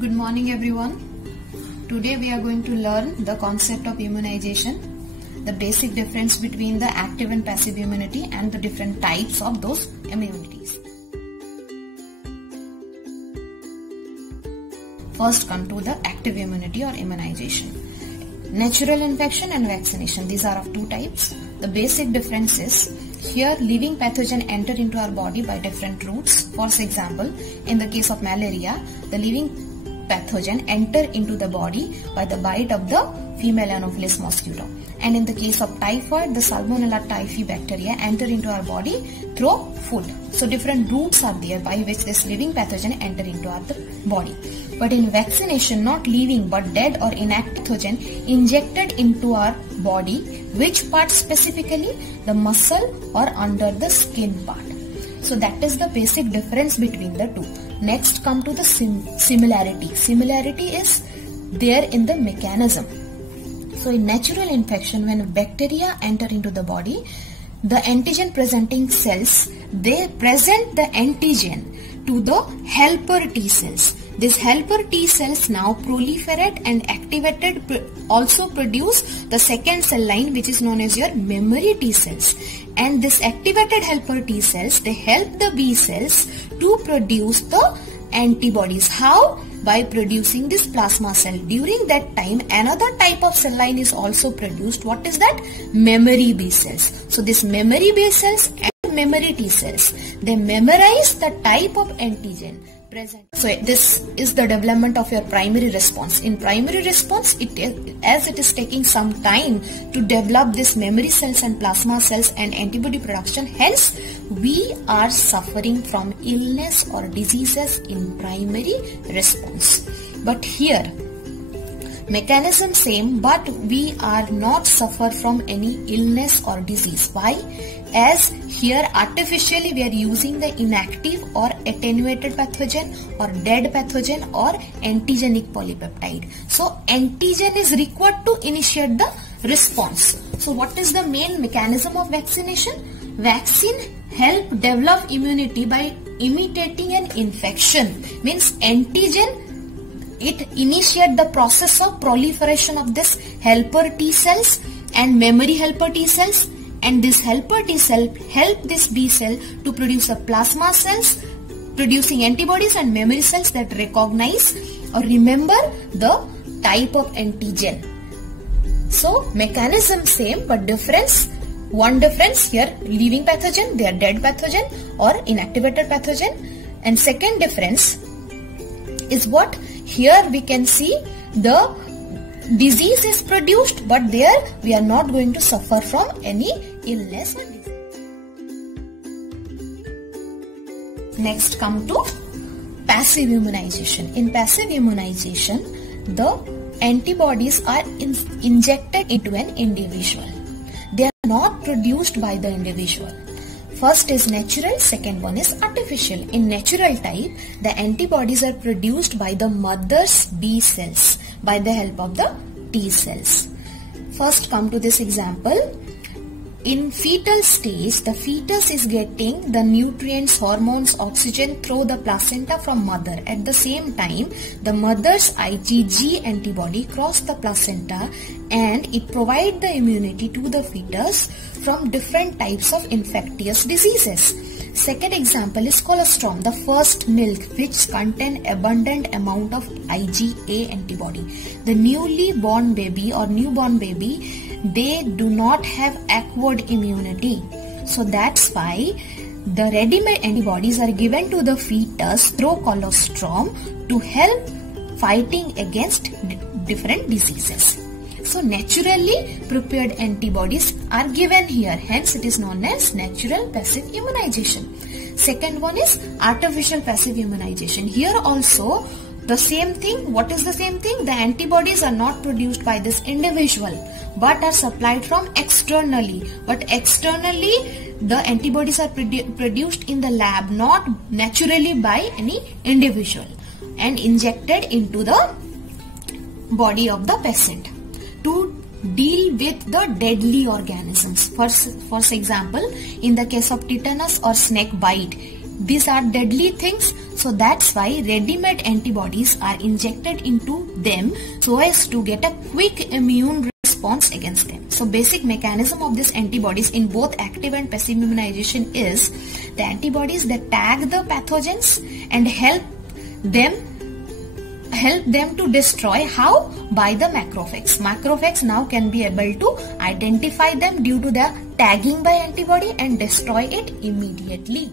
Good morning everyone. Today we are going to learn the concept of immunization, the basic difference between the active and passive immunity and the different types of those immunities. First come to the active immunity or immunization. Natural infection and vaccination, these are of two types. The basic difference is here living pathogen enter into our body by different routes. For example, in the case of malaria, the living pathogen enter into the body by the bite of the female Anopheles mosquito. And in the case of typhoid, the Salmonella typhi bacteria enter into our body through food. So different routes are there by which this living pathogen enter into our body. But in vaccination, not living but dead or inactive pathogen injected into our body. Which part specifically? The muscle or under the skin part. So that is the basic difference between the two. Next come to the similarity. Similarity is there in the mechanism. So in natural infection, when bacteria enter into the body, the antigen presenting cells, they present the antigen to the helper T cells. These helper T cells now proliferate and activated also produce the second cell line, which is known as your memory T cells. And this activated helper T cells, they help the B cells to produce the antibodies. How? By producing this plasma cell. During that time, another type of cell line is also produced. What is that? Memory B cells. So this memory B cells and memory T cells, they memorize the type of antigen present. So this is the development of your primary response. In primary response, as it is taking some time to develop this memory cells and plasma cells and antibody production, hence we are suffering from illness or diseases in primary response. But here mechanism same, but we are not suffer from any illness or disease. Why? As here artificially we are using the inactive or attenuated pathogen or dead pathogen or antigenic polypeptide. So antigen is required to initiate the response. So what is the main mechanism of vaccination? Vaccine help develop immunity by imitating an infection. Means antigen, it initiate the process of proliferation of this helper T cells and memory helper T cells, and this helper T cell help this B cell to produce a plasma cells producing antibodies and memory cells that recognize or remember the type of antigen. So mechanism same but difference. One difference here, living pathogen, they are dead pathogen or inactivated pathogen. And second difference is what? Here we can see the disease is produced, but there we are not going to suffer from any illness or disease. Next come to passive immunization. In passive immunization, the antibodies are injected into an individual. They are not produced by the individual. First is natural, second one is artificial. In natural type, the antibodies are produced by the mother's B cells by the help of the T cells. First come to this example. In fetal stage, the fetus is getting the nutrients, hormones, oxygen through the placenta from mother. At the same time, the mother's IgG antibody cross the placenta and it provide the immunity to the fetus from different types of infectious diseases. Second example is colostrum, the first milk which contain abundant amount of IgA antibody. The newly born baby or newborn baby, they do not have acquired immunity. So that's why the ready-made antibodies are given to the fetus through colostrum to help fighting against different diseases. So naturally prepared antibodies are given here, hence it is known as natural passive immunization. Second one is artificial passive immunization. Here also the same thing. What is the same thing? The antibodies are not produced by this individual but are supplied from externally. But externally the antibodies are produced in the lab, not naturally by any individual, and injected into the body of the patient to deal with the deadly organisms. For example, in the case of tetanus or snake bite, these are deadly things, so that's why ready-made antibodies are injected into them so as to get a quick immune response against them. So basic mechanism of these antibodies in both active and passive immunization is the antibodies that tag the pathogens and help them to destroy. How? By the macrophages. Macrophages now can be able to identify them due to the tagging by antibody and destroy it immediately.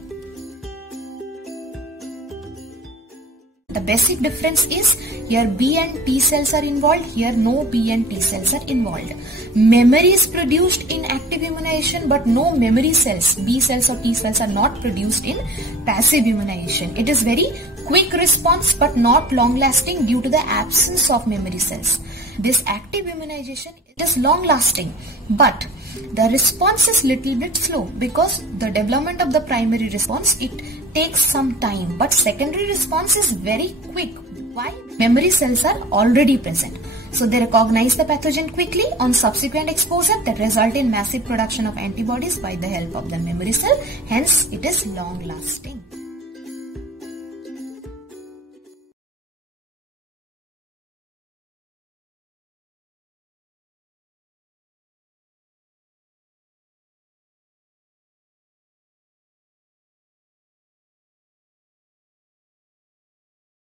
The basic difference is here B and T cells are involved, here no B and T cells are involved. Memory is produced in active immunization, but no memory cells, B cells or T cells, are not produced in passive immunization. It is very quick response but not long lasting due to the absence of memory cells. This active immunization is long lasting, but the response is little bit slow because the development of the primary response, it takes some time, but secondary response is very quick. Why? Memory cells are already present, so they recognize the pathogen quickly on subsequent exposure that result in massive production of antibodies by the help of the memory cell. Hence it is long lasting.